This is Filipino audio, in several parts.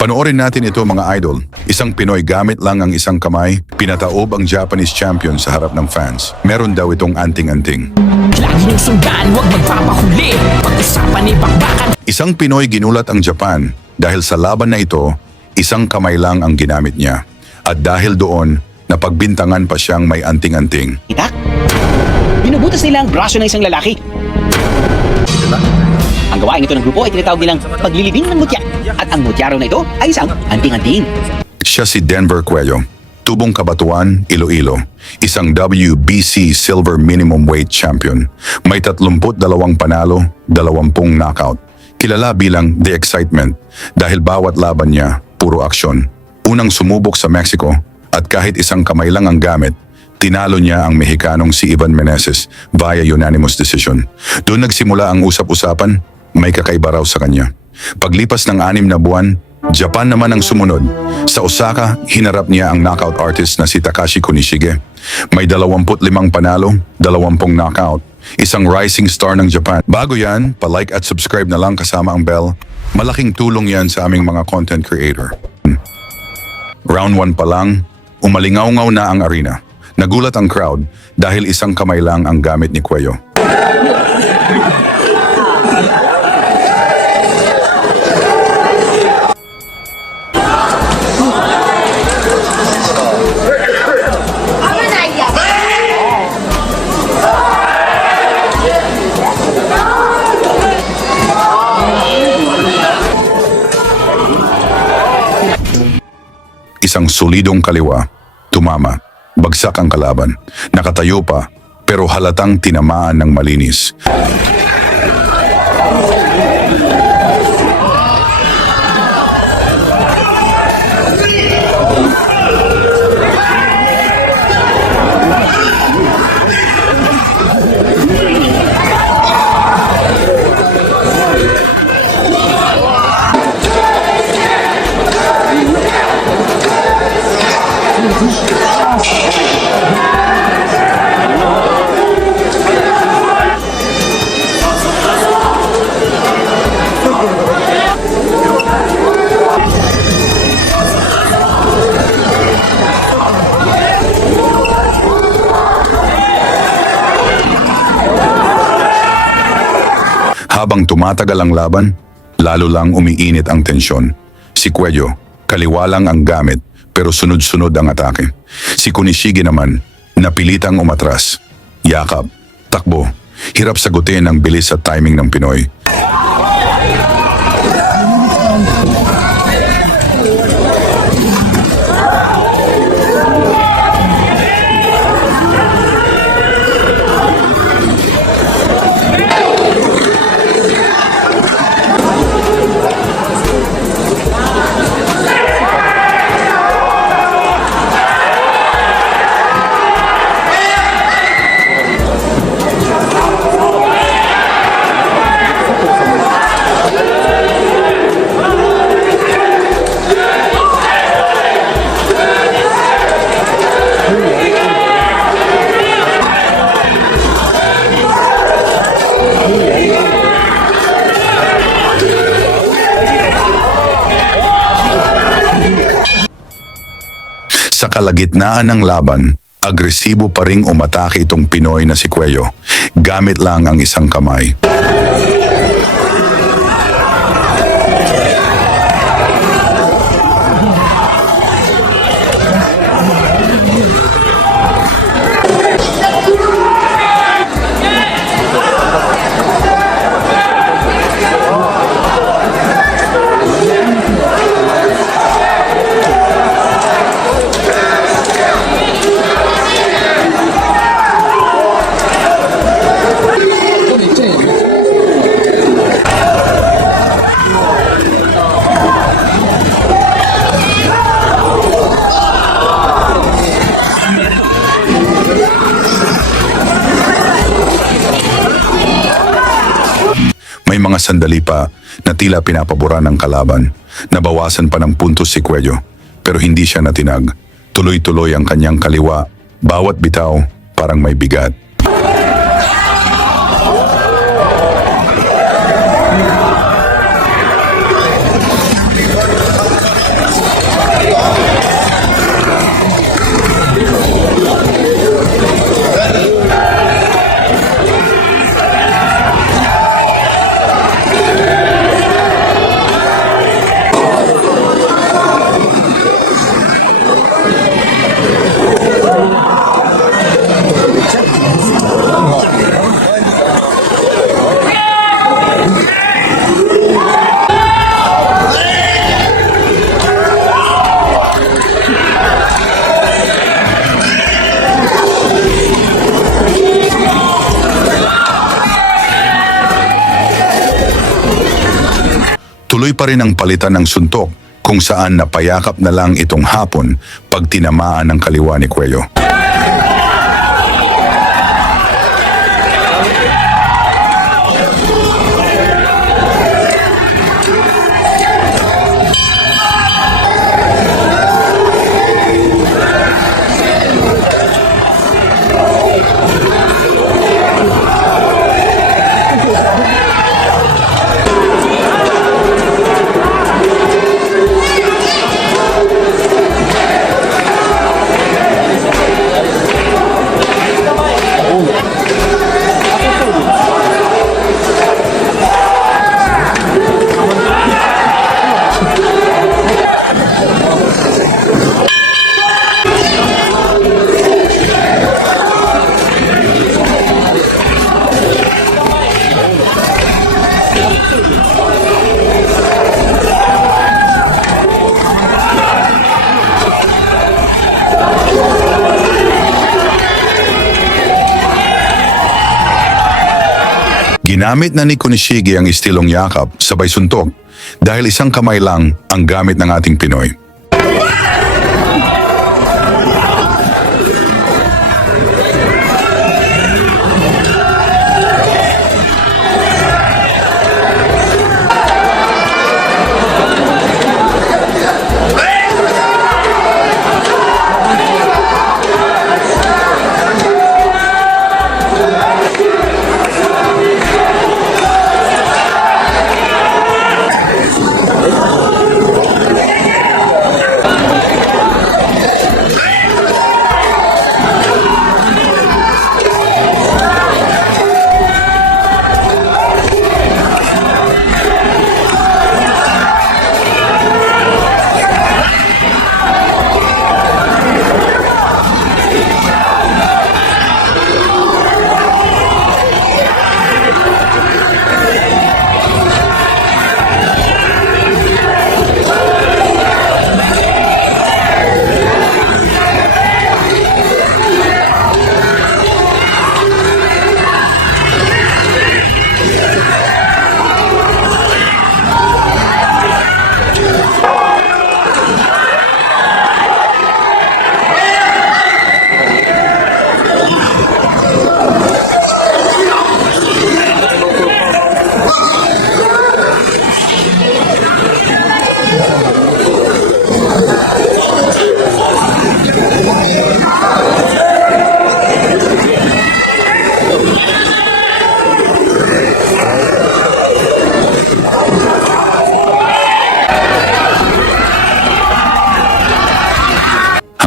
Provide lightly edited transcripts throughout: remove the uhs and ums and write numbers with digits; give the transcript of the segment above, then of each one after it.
Panoorin natin ito mga idol. Isang Pinoy gamit lang ang isang kamay, pinataob ang Japanese champion sa harap ng fans. Meron daw itong anting-anting. Lagi ng sundan, huwag magpapahuli. Pag-usapan ni bakbakan. Isang Pinoy ginulat ang Japan dahil sa laban na ito, isang kamay lang ang ginamit niya. At dahil doon, napagbintangan pa siyang may anting-anting. Itak? Binubutas nila ang braso ng isang lalaki. Ang gawain ito ng grupo ay tinatawag nilang paglilibing ng mutya. At ang mutya raw na ito ay isang anting-anting. Siya si Denver Cuello, tubong Kabatuan, Iloilo, isang WBC Silver Minimum Weight Champion. May 32 panalo, 20 knockout. Kilala bilang The Excitement dahil bawat laban niya, puro aksyon. Unang sumubok sa Mexico at kahit isang kamay lang ang gamit, tinalo niya ang Mexicanong si Ivan Meneses via unanimous decision. Doon nagsimula ang usap-usapan, may kakaiba raw sa kanya. Paglipas ng 6 na buwan, Japan naman ang sumunod. Sa Osaka, hinarap niya ang knockout artist na si Takashi Kunishige. May 25 panalo, 20 knockout. Isang rising star ng Japan. Bago yan, pa-like at subscribe na lang kasama ang bell. Malaking tulong yan sa aming mga content creator. Round 1 pa lang, umalingaw-ngaw na ang arena. Nagulat ang crowd dahil isang kamay lang ang gamit ni Cuello. Isang solidong kaliwa, tumama, bagsak ang kalaban, nakatayo pa, pero halatang tinamaan ng malinis. Habang tumatagal ang laban, lalo lang umiinit ang tensyon. Si Cuello, kaliwa lang ang gamit pero sunod-sunod ang atake. Si Kunishige naman, napilitang umatras. Yakap, takbo, hirap sagutin ang bilis at timing ng Pinoy. Sa kalagitnaan ng laban, agresibo pa ring umatake itong Pinoy na si Cuello. Gamit lang ang isang kamay. May mga sandali pa na tila pinapabura ng kalaban. Nabawasan pa ng puntos si Cuello, pero hindi siya natinag. Tuloy-tuloy ang kanyang kaliwa. Bawat bitaw, parang may bigat. Tuloy pa rin ang palitan ng suntok kung saan napayakap na lang itong hapon pag tinamaan ng kaliwa ni Cuello. Ginamit na ni Kunishige ang istilong yakap sabay suntok dahil isang kamay lang ang gamit ng ating Pinoy.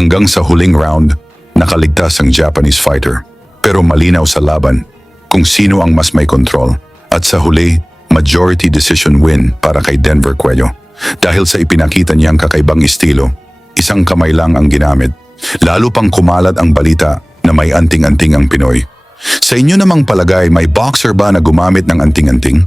Hanggang sa huling round, nakaligtas ang Japanese fighter. Pero malinaw sa laban kung sino ang mas may control. At sa huli, majority decision win para kay Denver Cuello. Dahil sa ipinakita niyang kakaibang estilo, isang kamay lang ang ginamit. Lalo pang kumalat ang balita na may anting-anting ang Pinoy. Sa inyo namang palagay, may boxer ba na gumamit ng anting-anting?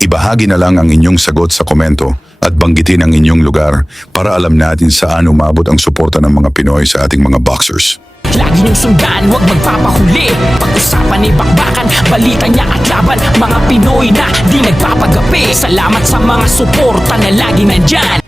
Ibahagi na lang ang inyong sagot sa komento at banggitin ang inyong lugar para alam natin saan umabot ang suporta ng mga Pinoy sa ating mga boxers. Lagi niyong sundan, huwag magpapahuli. Pag-usapan ni bakbakan, balita niya at laban. Mga Pinoy na di nagpapagapi. Salamat sa mga suporta na lagi nandyan.